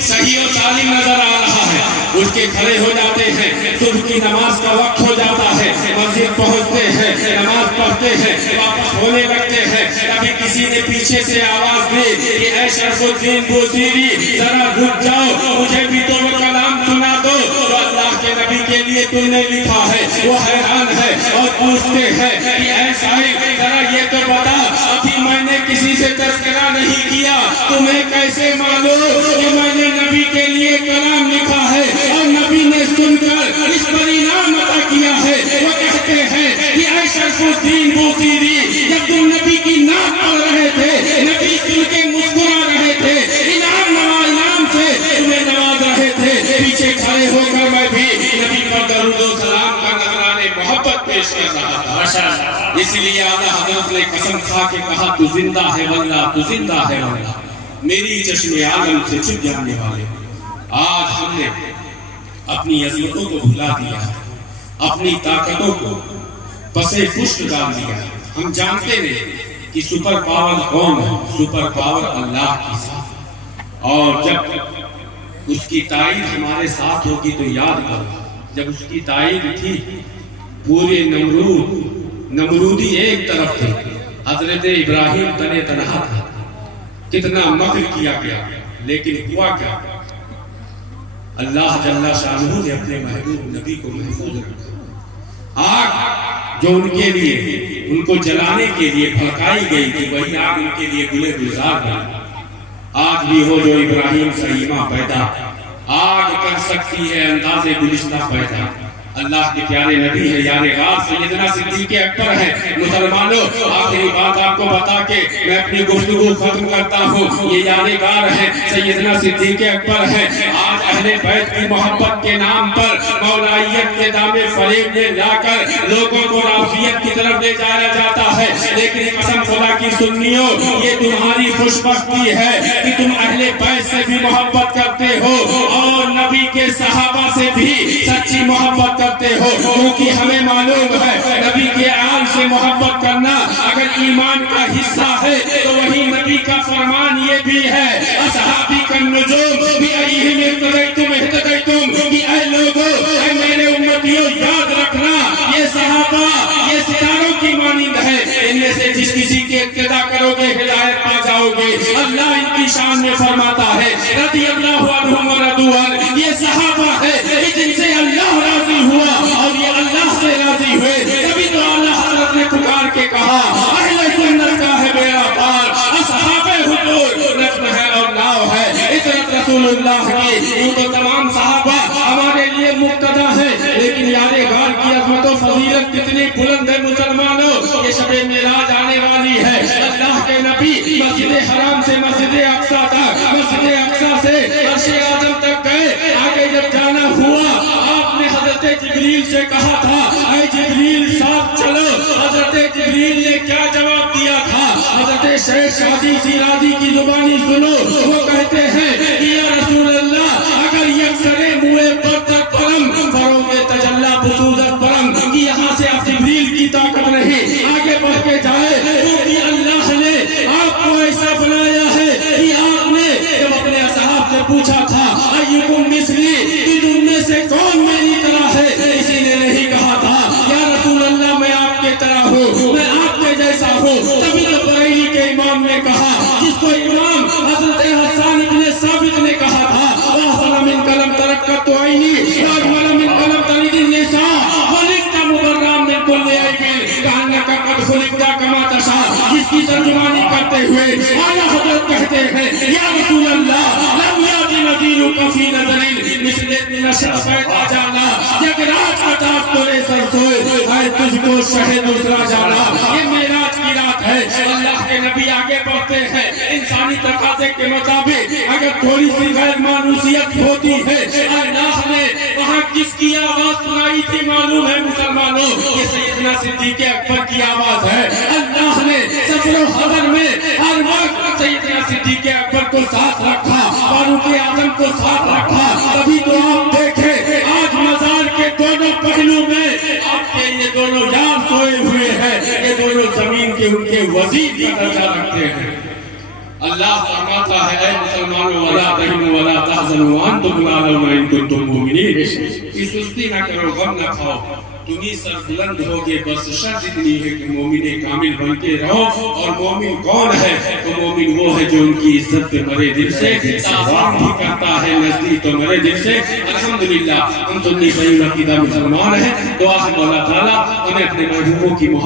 صحیح و سالم نظر آ رہا ہے، اٹھ کے کھڑے ہو جاتے ہیں، صبح کی نماز کا وقت ہو جاتا ہے، مسجد پہنچتے ہیں، نماز پڑھتے ہیں، واپس ہونے لگتے ہیں، کبھی کسی نے پیچھے سے آواز دی کہ اے شرف الدین بوصیری ذرا رک جاؤ، مجھے بھی تو وہ کلام سنا دو جو اللہ کے نبی کے لیے تم نے لکھا ہے۔ وہ حیران ہے اور پوچھتے ہیں کہ اے صاحب ذرا یہ تو بتا، ابھی میں نے کسی سے تذکرہ نہیں کیا، تمہیں کیسے معلوم کہ میں نے نبی کے لیے کلام لکھا ہے اور نبی نے سن کر اس پر انعام عطا کیا ہے؟ وہ کہتے ہیں کہ اے شرف الدین بوصیری جب تم نبی کی نعت پڑھ رہے تھے، نبی سن کے مسکرا رہے تھے، انعام سے تمہیں نواز رہے تھے، پیچھے کھڑے ہو کر میں بھی نبی پر درود و سلام کا نذرانے محبت پیش کر رہا تھا۔ اس لیے اعلیٰ حضرت نے قسم کھا کے کہا تو زندہ ہے واللہ، تو زندہ ہے واللہ، میری چشم عالم سے چھپ جانے والے۔ آج ہم نے اپنی عظمتوں کو بھلا دیا ہے، اپنی طاقتوں کو پسے پشت ڈال دیا ہے۔ ہم جانتے ہیں کہ سپر پاور کون ہے؟ سپر پاور اللہ کی ذات۔ اور جب اس کی تائید ہمارے ساتھ ہوگی تو یاد کرو، جب اس کی تائید تھی پورے نمرودی ایک طرف تھے، حضرت ابراہیم تنے تنہا تھا، کتنا مکر کیا گیا، لیکن ہوا کیا؟ اللہ جل شانہ نے اپنے محبوب نبی کو محفوظ رکھا۔ آگ جو ان کے لیے، ان کو جلانے کے لیے بھڑکائی گئی تھی، وہی آگ ان کے لیے گلے گلزار بنی۔ آگ بھی ہو جو ابراہیم سے ایمان پیدا، آگ کر سکتی ہے انداز گلشتہ پیدا۔ اللہ کے پیارے نبی ہے، یار غار سیدنا صدیق اکبر ہے۔ مسلمانوں آخری بات آپ کو بتا کے میں اپنی گفتگو ختم کرتا ہوں، یہ یار غار ہے، سیدنا صدیق اکبر ہے۔ آج اہل بیت کی محبت کے نام پر مولائیت کے دامے فریب میں لا کر لوگوں کو رافضیت کی طرف لے جایا جاتا ہے، لیکن قسم خدا کی سنیو، یہ تمہاری خوش بختی ہے کہ تم اہل بیت سے بھی محبت کرتے ہو اور نبی کے صحابہ سے بھی سچی محبت کرتے ہو، کیونکہ ہمیں معلوم ہے نبی کے آل سے محبت کرنا اگر ایمان کا حصہ ہے تو وہی نبی کا فرمان یہ بھی ہے، اصحابی کا نجوم بھی ایہم اقتدیتم اہتدیتم، کہ اے لوگو، اے میرے امتیوں یاد رکھنا یہ صحابہ یہ ستاروں کی مانند ہے، ان میں سے جس کسی کے اقتدا کرو گے ہدایت پا جاؤ گے۔ اللہ ان کی شان میں فرماتا ہے رضی اللہ عنہم ورضوا عنہ، یہ صحابہ ہے جن سے اللہ راضی ہوا اور یہ اللہ سے راضی ہوئے۔ تبھی تو اللہ حضرت نے پکار کے کہا اہل سنت کا ہے میرا پار، اصحاب حضور نظم ہے اور ناو ہے عطرت رسول اللہ کی۔ یوں تو تمام صحابہ ہمارے لیے مقتدا ہے، لیکن یار غار کی عظمت و فضیلت کتنی بلند ہے مسلمانوں۔ یہ شب معراج آنے والی ہے، اللہ کے نبی مسجد حرام سے مسجد اقصی تک، مسجد اقصی سے عرش اعظم تک گئے۔ آگے جب جانا ہوا آپ نے حضرت جبریل سے کہا تھا اے جبریل ساتھ چلو، حضرت جبریل نے کیا جواب دیا تھا؟ حضرت شیخ شادی سیرازی کی زبانی سنو، وہ کہتے ہیں کہ یا رسول اللہ اگر یکسرے موئے پر تک پرم فروغ تجلی بسوزت پرم، کہ یہاں سے اب جبریل کی طاقت نہیں آگے بڑھ کے جائے، کیونکہ اللہ نے آپ کو ایسا بنایا ہے کہ آپ نے جب اپنے اصحاب سے پوچھا تھا ایکم مثلی، کہ تم میں سے کون میری طرح ہے، کسی نے نہیں کہا تھا یا رسول اللہ میں آپ کے طرح ہوں، میں آپ کے جیسا ہوں۔ تبھی تو بریلی کے امام نے کہا، جس کو امام حضرت حسان ابن ثابت نے کہا تھا وَأَحْسَنَ مِنْ قَلَمْ تَرَكَّتُ عَيْنِي وَأَجْمَلَ مِنْ قَلَمْ تَلِدِ النِّسَاءَ خُلِقْتَ مُبَرًّا مِنْ كُلِّ عَيْبٍ كَأَنَّكَ قَدْ خُلِقْتَ كَمَا تَشَاءُ، جس کی ترجمانی کرتے ہوئے اعلیٰ حضرت کہتے ہیں یا رسول اللہ لم یأت نذیرک فی نظر مثل نشأ پیدا جانا، یک رات عطاف تورے سر سوئے ہے تجھ کو شہ دوسرا جانا۔ یہ معراج کی رات ہے، اللہ کے نبی آگے بڑھتے ہیں، انسانی تقاضے کے مطابق اگر تھوڑی سی غیر مانوسیت ہوتی ہے، اللہ نے وہاں کس کی آواز سنائی تھی معلوم ہے مسلمانوں؟ یہ سیدنا صدیق اکبر کی آواز ہے۔ اللہ نے سفر و حضر میں ہر وقت سیدنا صدیق اکبر کو ساتھ رکھا، فاروق اعظم کو ساتھ رکھا۔ تبھی تو آپ دیکھیں آج مزار کے دونوں پہلو میں آپ کے یہ دونوں یار سوئے ہوئے ہیں، یہ دونوں زمین کے ان کے وزیر کا درجہ رکھتے ہیں۔ اللہ فرماتا ہے اے مسلمانوں ولا تہنوا ولا تحزنوا وانتم الاعلون ان کنتم مؤمنین، کہ سستی نہ کرو، غم نہ کھاؤ، تم ہی سر بلند ہوگے، بس شرط اتنی ہے کہ مومن کامل بن کے رہو۔ اور مومن کون ہے؟ تو مومن وہ ہے جو ان کی عزت پہ مرے دل سے، تعظیم بھی کرتا ہے نزدیک تو مرے دل سے۔ الحمدللہ ہم سنی صحیح عقیدہ مسلمان ہیں، دعا ہے مولا تعالیٰ ہمیں اپنے محبوبوں کی محبت